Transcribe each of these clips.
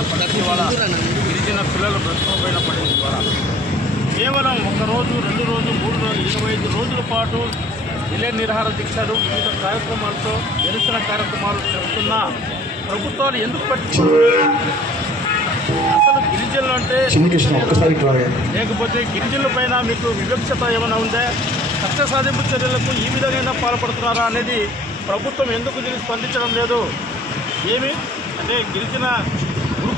బ్రతకలేని పరిస్థితి వల్ల గిరిజన పిల్లలు బ్రతకపోయినప్పటికీ కూడా కేవలం ఒక రోజు రెండు రోజు మూడు రోజులు ఇరవై ఐదు రోజుల పాటు విలే నిరాహార దీక్షలు వివిధ కార్యక్రమాలతో నిరసన కార్యక్రమాలు జరుగుతున్నా. ప్రభుత్వాలు ఎందుకు పట్టించుకోవడం అసలు గిరిజనులు అంటే. లేకపోతే గిరిజనుల పైన మీకు వివక్షత ఏమైనా ఉందే? సత్య సాధింపు చర్యలకు ఈ విధంగా పాల్పడుతున్నారా అనేది ప్రభుత్వం ఎందుకు దీనికి స్పందించడం లేదు? ఏమి? అంటే గిరిజన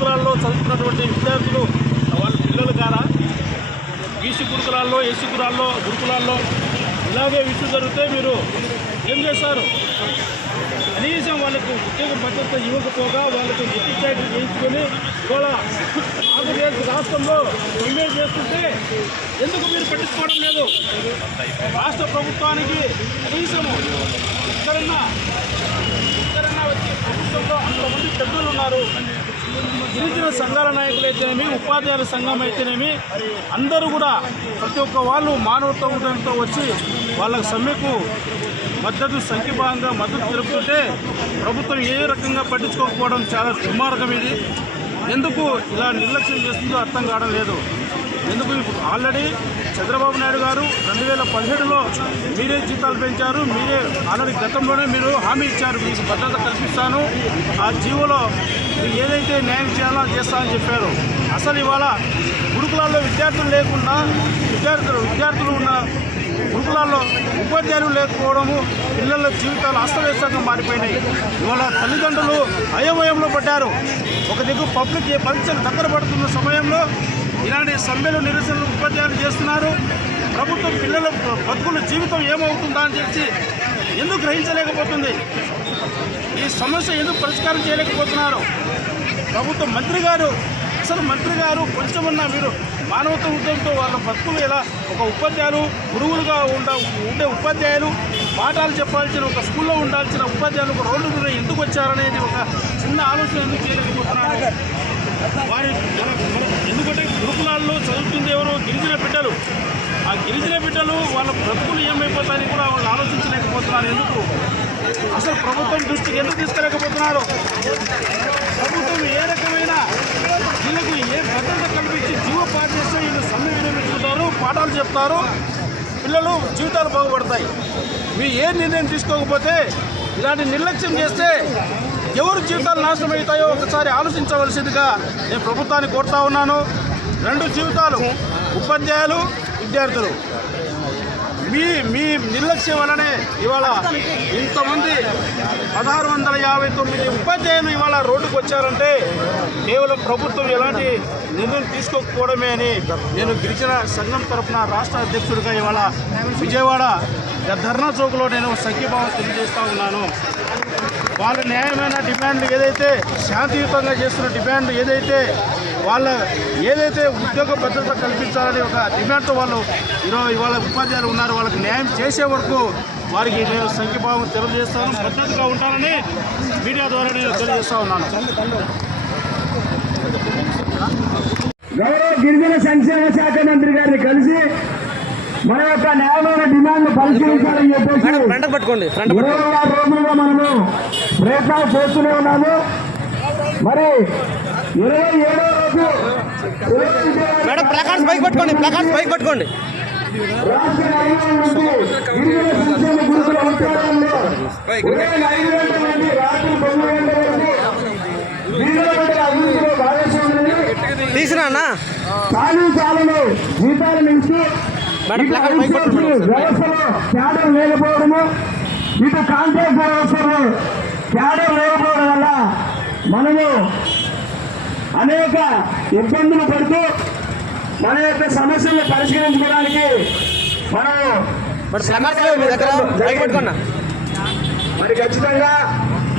గురుకులాల్లో చదువుతున్నటువంటి విద్యార్థులు వాళ్ళ పిల్లలు కారా బీసీ గురుకులాల్లో ఎస్సీ గురాల్లో గురుకులాల్లో ఇలాగే విషయం జరిగితే మీరు ఏం చేస్తారు? కనీసం వాళ్ళకు ఉద్యోగ భద్రత ఇవ్వకపోగా వాళ్ళకు వృత్తి చాకరీ చేయించుకొని ఇవాళ ఆంధ్రప్రదేశ్ రాష్ట్రంలో ఎంఏ చేస్తుంటే ఎందుకు మీరు పట్టించుకోవడం లేదు? రాష్ట్ర ప్రభుత్వానికి కనీసం ఎక్కడన్నా ఎక్కడన్నా వచ్చి ప్రభుత్వంలో అంతమంది పెద్దలు ఉన్నారు. గిరిజన సంఘాల నాయకులు అయితేనేమి ఉపాధ్యాయుల సంఘం అయితేనేమి అందరూ కూడా ప్రతి ఒక్క వాళ్ళు మానవత్వంతో వచ్చి వాళ్ళకు సమ్మెకు మద్దతు సంఖ్యభాగంగా మద్దతు తెలుపుతుంటే ప్రభుత్వం ఏ రకంగా పట్టించుకోకపోవడం చాలా దుర్మార్గం ఇది. ఎందుకు ఇలా నిర్లక్ష్యం చేస్తుందో అర్థం కావడం లేదు. ఎందుకు ఇప్పుడు ఆల్రెడీ చంద్రబాబు నాయుడు గారు రెండు వేల పదిహేడులో మీరే జీతాలు పెంచారు మీరే ఆల్రెడీ గతంలోనే మీరు హామీ ఇచ్చారు మీకు భద్రత కల్పిస్తాను. ఆ జీవోలో ఏదైతే న్యాయం చేయాలో చేస్తానని చెప్పారు. అసలు ఇవాళ గురుకులాల్లో విద్యార్థులు లేకుండా విద్యార్థులు విద్యార్థులు ఉన్న గురుకులాల్లో ఉపాధ్యాయులు లేకపోవడము పిల్లల జీవితాలు అస్తవ్యస్తంగా మారిపోయినాయి. ఇవాళ తల్లిదండ్రులు అయోమయంలో పడ్డారు. ఒక దిక్కు పబ్లిక్ పరీక్షలు దగ్గర పడుతున్న సమయంలో ఇలాంటి సమ్మెలు నిరసనలు ఉపాధ్యాయులు చేస్తున్నారు. ప్రభుత్వం పిల్లల బతుకుల జీవితం ఏమవుతుందా అని చెప్పి ఎందుకు గ్రహించలేకపోతుంది? ఈ సమస్య ఎందుకు పరిష్కారం చేయలేకపోతున్నారు? ప్రభుత్వ మంత్రి గారు అసలు మంత్రి గారు కొంచెమన్నా మీరు మానవత ఉద్యమంతో వాళ్ళ బతుకులు ఎలా? ఒక ఉపాధ్యాయులు గురువులుగా ఉండ ఉండే ఉపాధ్యాయులు పాఠాలు చెప్పాల్సిన ఒక స్కూల్లో ఉండాల్సిన ఉపాధ్యాయులు ఒక రోడ్డు మీద ఎందుకు వచ్చారనేది ఒక చిన్న ఆలోచన ఎందుకు చేయలేకపోతున్నారు? వారి మన ఎందుకంటే గురుకులాల్లో చదువుతుంది ఎవరు? గిరిజన బిడ్డలు. ఆ గిరిజన బిడ్డలు వాళ్ళ బ్రతుకులు ఏమైపోతాయని కూడా వాళ్ళు ఆలోచించలేకపోతున్నారు. ఎందుకు? అసలు ప్రభుత్వం దృష్టికి ఎందుకు తీసుకెళ్ళకపోతున్నారు ప్రభుత్వం ఏ రకమైన వీళ్ళకు ఏ భద్రత కల్పించి జీవ పాటు చేస్తే వీళ్ళు సమ్మె విరమించుకుంటారు పాఠాలు చెప్తారు. పిల్లలు జీవితాలు బాగుపడతాయి. మీరు ఏ నిర్ణయం తీసుకోకపోతే ఇలాంటి నిర్లక్ష్యం చేస్తే ఎవరు జీవితాలు నాశనం అవుతాయో ఒకసారి ఆలోచించవలసిందిగా నేను ప్రభుత్వాన్ని కోరుతా ఉన్నాను. రెండు జీవితాలు ఉపాధ్యాయులు విద్యార్థులు. మీ మీ నిర్లక్ష్యం వలనే ఇవాళ ఇంతమంది పదహారు వందల యాభై తొమ్మిది ఉపాధ్యాయులు ఇవాళ రోడ్డుకు వచ్చారంటే కేవలం ప్రభుత్వం ఎలాంటి నిర్ణయం తీసుకోకపోవడమే అని నేను గిరిజన సంఘం తరఫున రాష్ట్ర అధ్యక్షుడిగా ఇవాళ విజయవాడ ధర్నా చౌక్లో నేను సంఖ్యభావం తెలియజేస్తా ఉన్నాను. వాళ్ళ న్యాయమైన డిమాండ్లు ఏదైతే శాంతియుతంగా చేస్తున్న డిమాండ్ ఏదైతే వాళ్ళ ఏదైతే ఉద్యోగ భద్రత కల్పించాలని ఒక డిమాండ్తో వాళ్ళు ఈరోజు ఇవాళ ఉపాధ్యాయులు ఉన్నారు వాళ్ళకి న్యాయం చేసే వరకు వారికి నేను సంఖ్యభావం తెలియజేస్తాను భద్రతగా ఉంటానని మీడియా ద్వారా నేను తెలియజేస్తా ఉన్నాను. గౌరవ గిరిజన సంక్షేమ శాఖ మంత్రి గారిని కలిసి మన యొక్క న్యాయమైన డిమాండ్ పరిశీలించాలని చెప్పేసి ఇరవై ఆరు రోజులుగా మనము ప్రయత్నాలు చేస్తూనే ఉన్నాము. మరి ఇరవై ఏడో రోజు మేడం ప్లకార్డ్స్ పైకి పట్టుకోండి ప్లకార్డ్స్ పైకి పట్టుకోండి. రాష్ట్ర నగరం నుండి గిరిజన సంక్షేమ గురుకుల విద్యాలయంలో ఉదయం ఐదు గంటల నుండి రాత్రి తొమ్మిది గంటల వరకు గిరిజన బిడ్డల అభివృద్ధిలో భాగస్వాములని తీసినా చాలను జీతాలు మించి లేకపోవడము ఇటు కాంట్రాక్ట్ వ్యవస్థలో లేకపోవడం వల్ల మనము అనేక ఇబ్బందులు పడుతూ మన యొక్క సమస్యలను పరిష్కరించుకోవడానికి మనము మరి ఖచ్చితంగా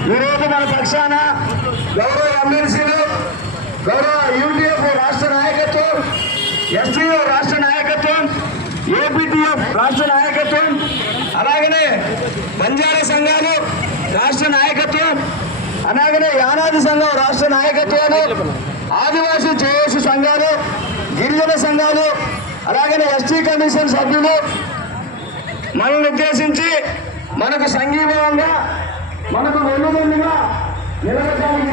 ఈరోజు మన పక్షాన గౌరవ ఎమ్మెల్సీలు గౌరవ యూటీఎఫ్ రాష్ట్ర నాయకత్వం ఎస్టీఓ రాష్ట్ర నాయకత్వం ఏపీటీఎఫ్ రాష్ట్ర నాయకత్వం అలాగనే బంజారా సంఘాలు రాష్ట్ర నాయకత్వం అలాగనే యానాది సంఘం రాష్ట్ర నాయకత్వాలు ఆదివాసీ జేఏసీ సంఘాలు గిరిజన సంఘాలు అలాగనే ఎస్టీ కమిషన్ సభ్యులు. మనల్ని ఉద్దేశించి మనకు సంఘీభావంగా మనకు వెన్నుదన్నుగా నిలబడడానికి